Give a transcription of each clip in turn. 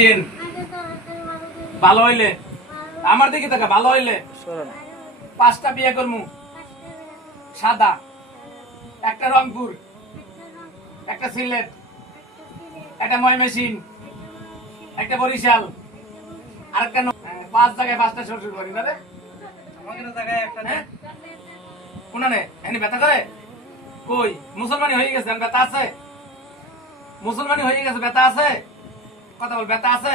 দিন ভালো হইলে আমার দিকে থাকা ভালো হইলে 5টা বিয়ে করমু। সাদা, একটা রংপুর, একটা সিলেট, একটা ময়মনসিংহ, একটা বরিশাল, আর একটা 5 জায়গায় 5টা শ্বশুর করি না রে। আমাদের জায়গায় একটা না কোনানে এনি ব্যথা করে কই মুসলমানি হয়ে গেছে, ব্যথা আছে? মুসলমানি হয়ে গেছে, ব্যথা আছে? কথা বল, ব্যথা আছে?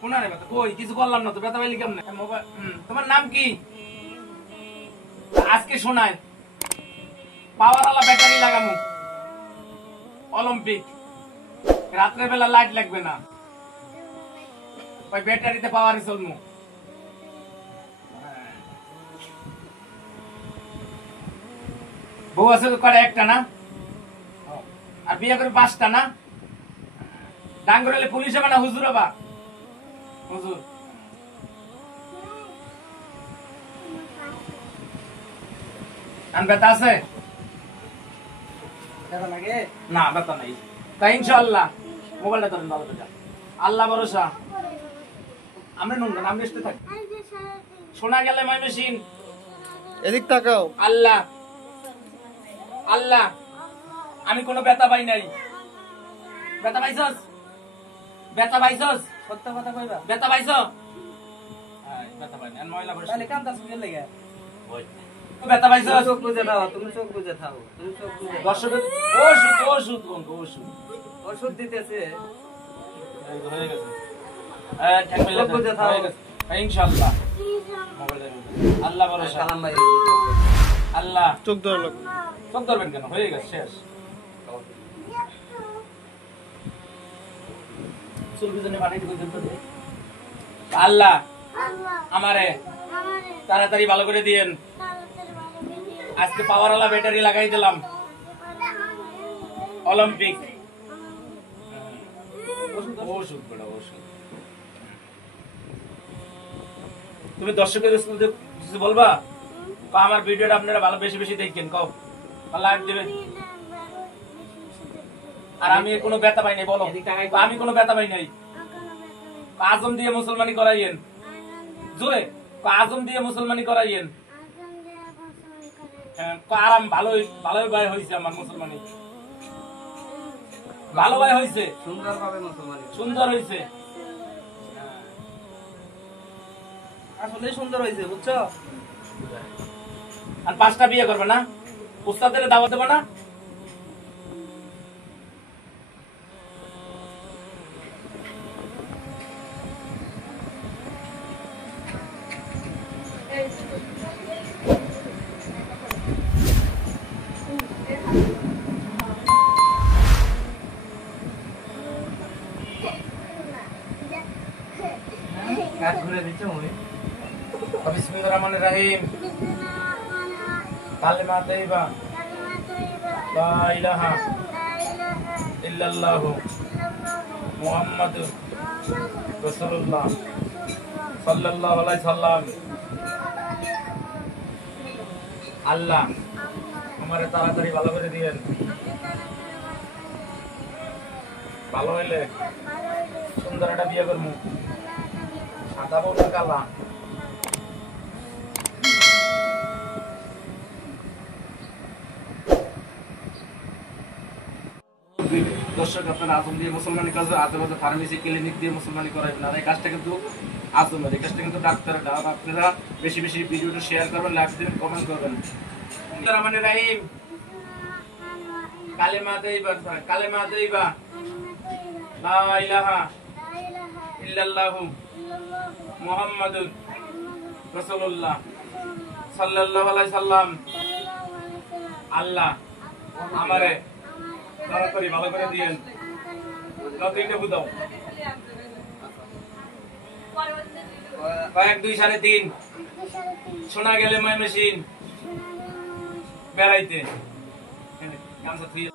কোনানে ব্যথা কই? কিছু বললাম না তো, ব্যথা পাইলি কেমনে? তোমার নাম কি? আজকে শোনায় পাওয়ারওয়ালা ব্যাটারি লাগামু, অলিম্পিক। রাত্রে বেলা লাইট লাগবে না, ওই ব্যাটারিতে পাওয়ারে চলমু। বউ আছে তো কটা? একটা না? আর বিয়ে করে 5টা না? ডাঙ্গরেলে পুলিশ হবে না হুজুর হবা? হুজুর। ব্যথা আছে? না ব্যথা নাই। তাই ইনশাআল্লাহ মোবাইলটা ধরেন ভালো করে। আল্লাহ ভরসা। আমরা নুনগান, আমরা এসতে থাকি। শোনা গেলে ময়মনসিংহ এদিক তাকাও। আল্লাহ আল্লাহ, আমি কোনো ব্যথা পাই নাই। ব্যথা পাইছস? ব্যথা পাইছস? সত্য কথা কইবা। ব্যথা পাইছ? ব্যথা পাই না। ময়লা বসে তাহলে কান্দাস কি লাগা? ওই ব্যথা পাইছস? চোখ বুজে দাও, তুমি চোখ বুজে থাও, তুমি চোখ বুজে। দর্শক ওষুধ ওষুধ দিতেছে। এই হয়ে গেছে। ঠ্যাং মেলে চোখ বুজে থাও ইনশাআল্লাহ। আল্লাহ ভরসা। সালাম ভাই। আল্লাহ চোখ ধরো লোক। চোখ ধরবেন কেন? হয়ে গেছে, শেষ। আল্লাহ আমারে তাড়াতাড়ি ভালো করে দিয়েন। আজকে পাওয়ারওয়ালা ব্যাটারি লাগাই দিলাম, অলিম্পিক। ওষুধ বেড়া ওষুধ। তুমি দর্শকের কিছু বলবা? আমার ভিডিওটা আপনারা ভালো বেশি বেশি দেখেন, কও লাইক দিবেন। আর আমি কোনো ব্যথা পাই নাই, বলো আমি কোনো ব্যথা পাই নাই। আজম দিয়ে মুসলমানি করাইয়েন, জোরে আজম দিয়ে মুসলমানি করাইয়েন। আরাম ভালোই ভালোই ভাই হয়েছে আমার মুসলমানি, ভালো ভাই হয়েছে, সুন্দর ভাবে মুসলমানি সুন্দর হয়েছে, আসলে সুন্দর হয়েছে, বুঝছো? আর 5টা বিয়ে করবে না? উস্তাদের দাওয়াত দেবো না? বিসমিল্লাহির-রহমানির-রহিম। কালিমা তাইয়্যিবা লা ইলাহা ইল্লাল্লাহু মুহাম্মাদুর রাসূলুল্লাহ সাল্লাল্লাহু আলাইহি সাল্লাম। আল্লাহ আমারে তাড়াতাড়ি ভালো করে দিবেন। ভালো হইলে সুন্দর একটা বিয়ে করবো। সাদা বউ না কালা? দর্শক, আপনারা আজম দিয়ে মুসলমানি কাজ, আজেবাজে ফার্মেসি ক্লিনিক দিয়ে মুসলমানি করাবেন না। এই কাজটা কিন্তু আজমের, এই কাজটা কিন্তু ডাক্তারের কাজ। আপনারা বেশি বেশি ভিডিওটা শেয়ার করবেন, লাইক দিবেন, কমেন্ট করবেন। রহমানির রহিম। কালেমা তাইয়্যিবা লা ইলাহা ইল্লাল্লাহু মুহাম্মাদুর রাসূলুল্লাহ সাল্লাল্লাহু আলাইহি সাল্লাম। আল্লাহ আমারে তাড়াতাড়ি ভালো করে দিয়েন। তিনটে বুঝাও, 1 2 3.5 শোনা গেলে ময়মনসিংহ বেড়াইতে।